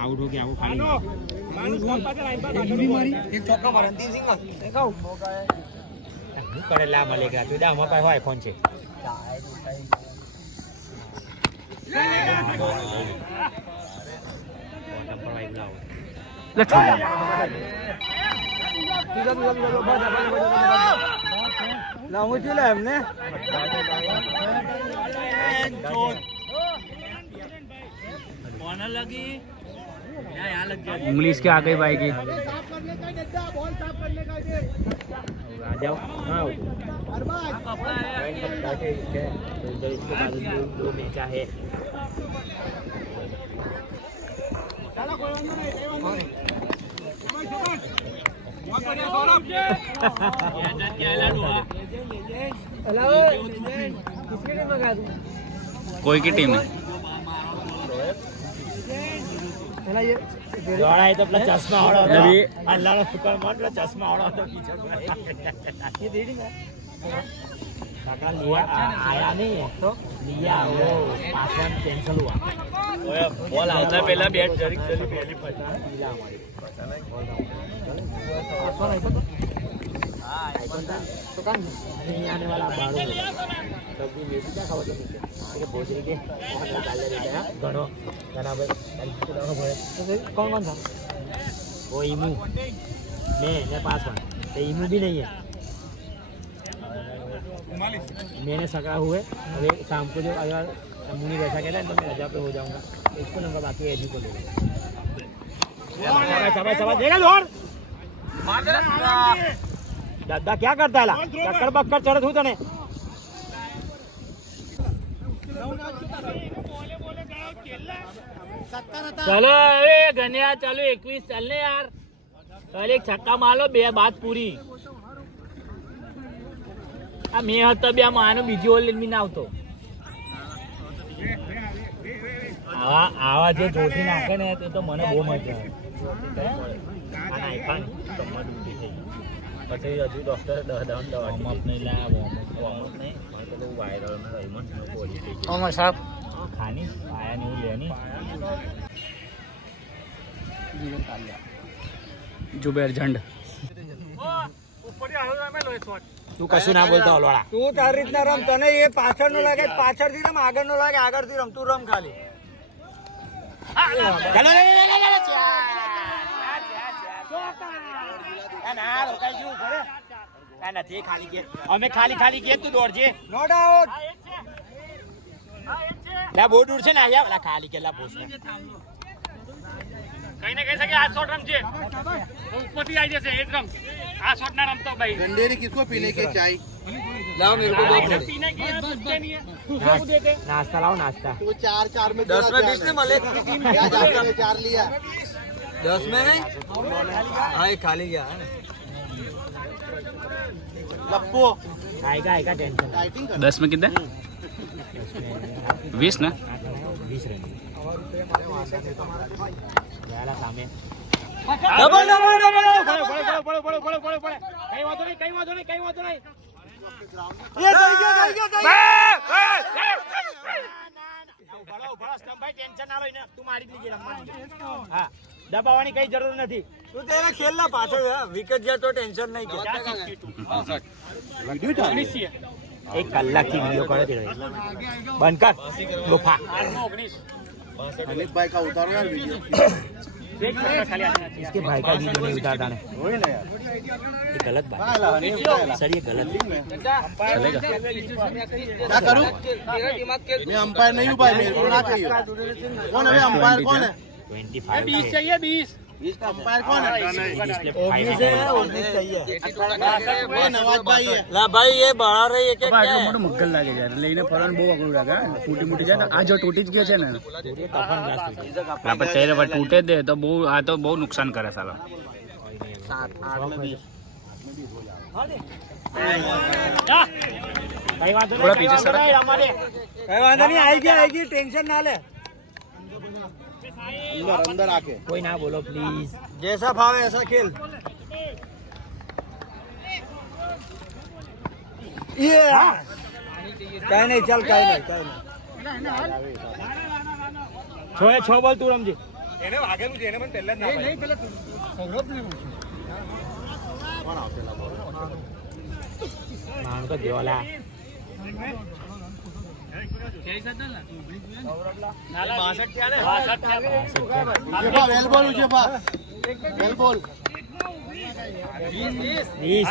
Out हो गया वो खाली एक चौका मारे 3 सिंगल देखाओ करेला मलेगा तू दा मोबाइल હોય ફોન છે उंगली इसके आ गई भाई की जाओ हाँ इसके बाद दो मैचा है कोई की टीम है दौड़ा है तो अपना चश्मा वाला अभी अल्लाह का शुक्र मान लो चश्मा वाला तो पीछे ये दीदी है काका लिया आया नहीं है तो लिया वो आसमान कैंसिल हुआ बॉल आता पहला बैट जरिक चली पहली पता लिया हमारी आसमान है तो हां तो कान नहीं आने वाला बारो तब भी मेरी क्या खबर थी કે ભોજરી કે ચાલે રહ્યા ઘણો ઘણા ભાઈ तो कौन कौन था वो ईमू मैं ने पासवान तो ईमू भी नहीं है मैंने सका हुए अभी शाम को जो अगर मुनी वैसा कहता है तो मैं रजा पे हो जाऊंगा इसको नंबर बाकी एजी को ले देगा जोर दादा क्या करता है ला चक्कर बक्कर चढ़त हूँ तने चलो अरे गन्या चलो 21 चलने यार कल एक छक्का मारो बे बात पूरी आ मैं હતો બે માનો બીજી ઓલ લઈને આવતો આવા જે જોથી નાખે ને તો મને બહુ મજા આવે આ નાખ્યા તો મત ઉઠી થઈ પછી હજુ ડોક્ટર દવા વોર્મઅપ નહીં લા વોર્મઅપ નહીં મને તો વાયરલ ને રહીમન નો બોલી થઈ ગઈ ओमर साहब खानी आया नहीं लेनी जुबेर झंड તું કશું ના બોલતો હલવાડા તું તારી રીતના રમ તને એ પાછળ નો લાગે પાછળથી રમ આગળ નો લાગે આગળથી રમ તું રમ ખાલી ચાલો ના રોકાઈ ગયું ઘરે ના નથી ખાલી કે અમે ખાલી ખાલી કે તું દોડજે નો ડાઉટ લા બહુ દૂર છે ને આયા વાલા ખાલી કેલા પૂછને કઈ ને કહી શકે આ શોટ રમજે ઉપરથી આવી જશે એક રમ આ શોટ ના રમતો ભાઈ गंडेरी किसको पीने की चाय लाओ मेरे को दो पीने की पूछते नहीं है नाश्ता लाओ नाश्ता तो 4 में 10 में 20 ने मले क्या जाके 4 लिया 10 में नहीं हाँ ये खाली गया है लप्पो आएगा आएगा टेंशन डाइटिंग कर 10 में कितने 20 ना 20 रन याला सामे डबल डबल डबल कई वातो नहीं ये गई गया બળો સ્ટમ્પ ભાઈ ટેન્શન ના લો ને તું મારી જ લીજે રમવાની હા દબાવવાની કઈ જરૂર નથી તું તેના ખેલના પાછળ વિકેટ જાય તો ટેન્શન નહીં કે એક કલાકથી વિડિયો કરે છે બંધ કર લોફા अनिल भाई का उतारो यार वीडियो इसके भाई का वीडियो नहीं उतारता ने वही ना यार ये गलत बात है सर ये गलत है क्या करूं मैं अंपायर नहीं हूं भाई मेरे को ना चाहिए कौन है अंपायर कौन है 25 चाहिए 20 का अंपायर कौन है ओबीसी है ओबीसी चाहिए वो नवाज भाई है ला भाई ये बड़ा रही है क्या આટલું મોટું મગલ લાગે છે લઈને ફરવાનું બહુ અઘરું લાગે ફૂટી જાય ને આ જો તૂટી જ ગયો છે ને આપણે તેરે પર તૂટે દે તો બહુ આ તો બહુ નુકસાન કરે સાલા 7 8 में 20 कई बात थोड़ा पीछे सर हमारे कई वादा नहीं आएगी टेंशन ना ले अंदर अंदर आके कोई ना बोलो प्लीज जैसा भाव ऐसा खेल ये कहीं नहीं चल कहीं नहीं छो है 6 बॉल तू रमजी એને વાગેલું છે એને મને પહેલા જ ના પાડી. કોણ આવશે લા બોલ? નાનું તો દેવાલા વેલ બોલ છે બા વેલ બોલ 20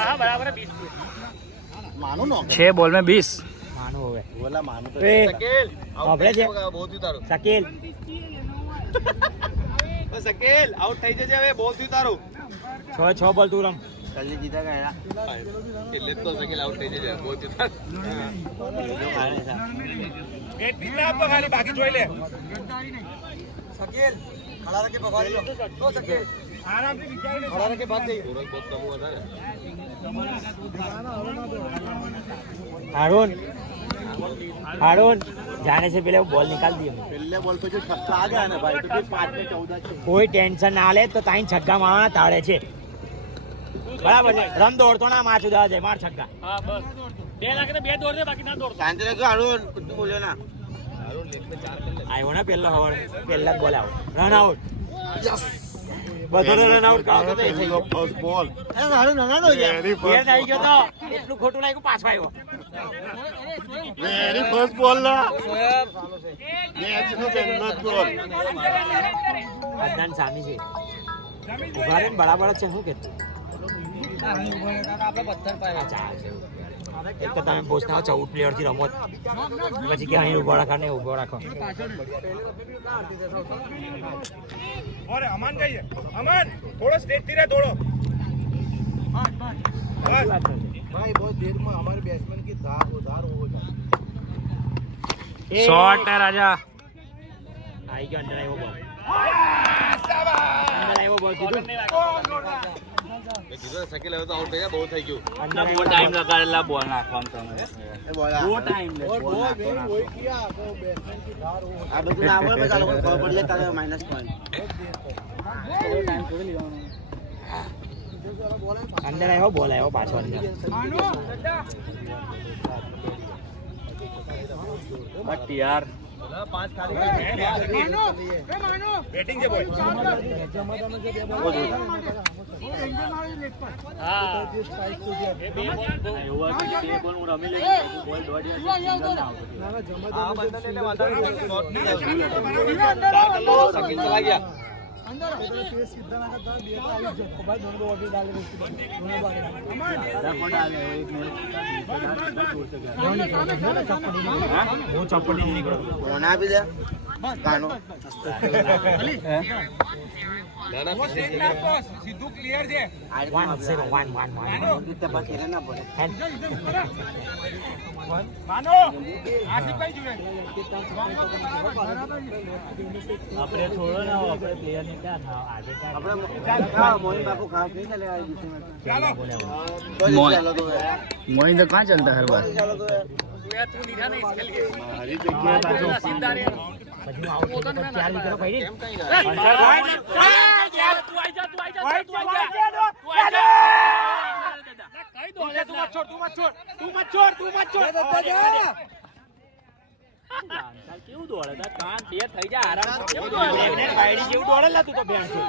માનો નો 6 बॉल में 20. નાનું હવે બોલા માનો તો એ, સકેલ આપણે છે. બહુ થયું તારું શકીલ સકેલ આઉટ થઈ જશે હવે બહુ થયું તારું 6 બોલ તું રમ કલ્લી જીતા ગયા એટલે તો સકેલ આઉટ થઈ જશે બહુ થયું તારું બેટ બી ના આપો ખાલી બાકી જોઈ લે શકીલ ખડા રખે પકડી લો ઓ શકીલ આરામથી વિચારીને ખડા રખે બાદ દે બહુ કમ હતા ને हारून जाने से पहले वो बॉल निकाल दिए पहले बॉल पे जो छक्का आ गया ना भाई तो फिर 5 में 14 છે कोई टेंशन ना ले तो ताई छक्का मारना ताड़े छे बराबर છે રમ દોડતો ના માચ ઉડા જાય માર છક્કા હા બસ 2 લાગે તો 2 દોડ દે બાકી ના દોડ. શાંતિ રાખો હારું કુછ બોલ્યો ના આવ્યો ને પહેલો હવર પહેલા બોલ આઉટ રન આઉટ યસ બધો રન આઉટ કાઢો તો એ થઈ ગયો ફર્સ્ટ બોલ અરે હારું નાનો યાર ફેર થઈ ગયો તો એટલું ખોટું લાગ્યું પાછો આવ્યો વેરી ફર્સ્ટ બોલ ના મેચ નો પહેલો ગોલ અદનાન સામી છે ઉભા રહીને બરાબર છે શું કેતું એક તો તમે પોસ્ટના 14 પ્લેયર થી રમો પછી કે અહીં ઉભો રાખો ને ઉભો રાખો और अमन गई अमन थोड़ा स्टेट થી રહે થોડો भाई बहुत देर में हमारे बैट्समैन की धार हो जाए शॉट है राजा. आई गया अंदर આવ્યો બોલ अंदर આવ્યો બોલ કીધું મેં કીધું સકેલ હવે તો આઉટ થઈ ગયા બહુ થઈ ગયું અંદર બહુ ટાઈમ લગાડેલા બોલ નાખવાનું તમે. એ બોલ બહુ ટાઈમ લે બોલ નાખવાનો. આ બધું ના બોલ મેં ચાલો ખબર પડી જાય તારે માઈનસ પોઈન્ટ અંદર આવ્યો બોલ આવ્યો પાછો અંદર બટ યાર બેટિંગ છે બોલ હા એ બે બોલ એવું હતું બે બોલ હું રમી લઈશ બોલ દોડ્યા આ બંદા લેને વાંધો નહીં શોટ નહીં સકેલ ચલા ગયા હું ચપટી નહીં નીકળો કોના આપી દે કાનો સીધું ક્લિયર છે 1-0 1-1 ના પડે માનો આસિફભાઈ જોડે આપણે છોડો ને આપણે પ્લેયર ને ક્યાં થાવ આજે આપણે મોહિન બાપુ ખાસ નહીં ચાલે આ ચાલો मोइन तो कहाँ चलता है हर बार. ચાલો તો हरी जगह था जो પછી હું આઉટ તો 4 વિકેટો પડી કેવું દોડે કાન બે થઈ જાય આરામ કેવું લેફ્ટ વાઈડ જેવું દોડેલા તું તો બેન છે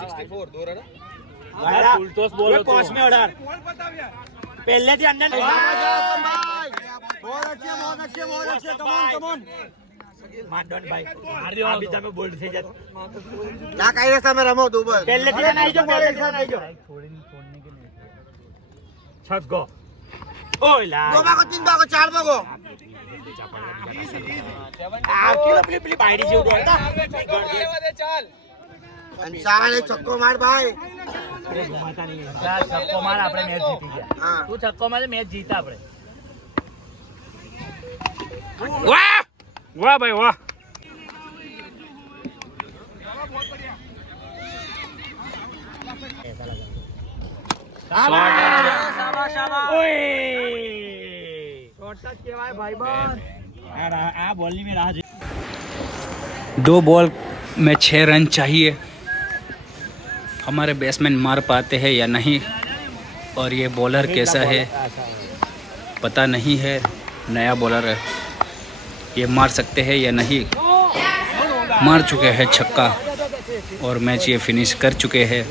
64 દોર ને ફૂલટોસ બોલ હતો. કોચ મે ઓર્ડર પહેલેથી અંદર बहुत अच्छे कम ऑन માંડોન ભાઈ આ બી તમે બોલ્ડ થઈ જાત ના કઈ રસ્તા મે રમો દો બસ પહેલેથી જ આવી જાઓ પહેલેથી જ આવી જાઓ છગ્ગો ઓય લા દો ભાગો तीन भागो 4 भागो આ કિલો પેલી બાયડી જેવું દોડતા અંસાર એક છક્કો માર ભાઈ અરે ઘુમાતા નહીં છક્કો માર આપણે મેચ જીતી ગયા. હા તું છક્કો માર મેચ જીતા આપણે. વાહ વાહ ભાઈ વાહ. આ બોલની મેં રાહ જોઈ 2 बॉल में 6 रन चाहिए. हमारे बैट्समैन मार पाते हैं या नहीं और ये बॉलर कैसा है पता नहीं है. नया बॉलर है ये मार सकते हैं या नहीं। मार चुके हैं छक्का और मैच ये फिनिश कर चुके हैं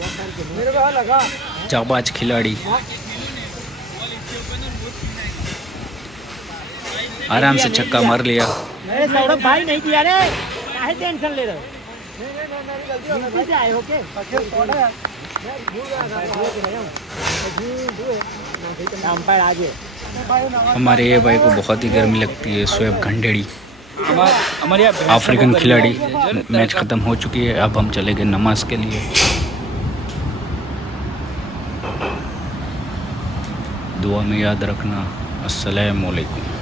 जाबाज खिलाड़ी। आराम से छक्का मार लिया। सौरभ भाई नहीं दिया रे, काहे टेंशन ले रहे हो? गलती से आए हो के? अंपायर आगे। हमारे ये भाई को बहुत ही गर्मी लगती है, शोएब घंडेड़ी हमारे यहाँ अफ्रीकन खिलाड़ी। मैच ख़त्म हो चुकी है, अब हम चले गए नमाज के लिए। दुआ में याद रखना। अस्सलाम वालेकुम।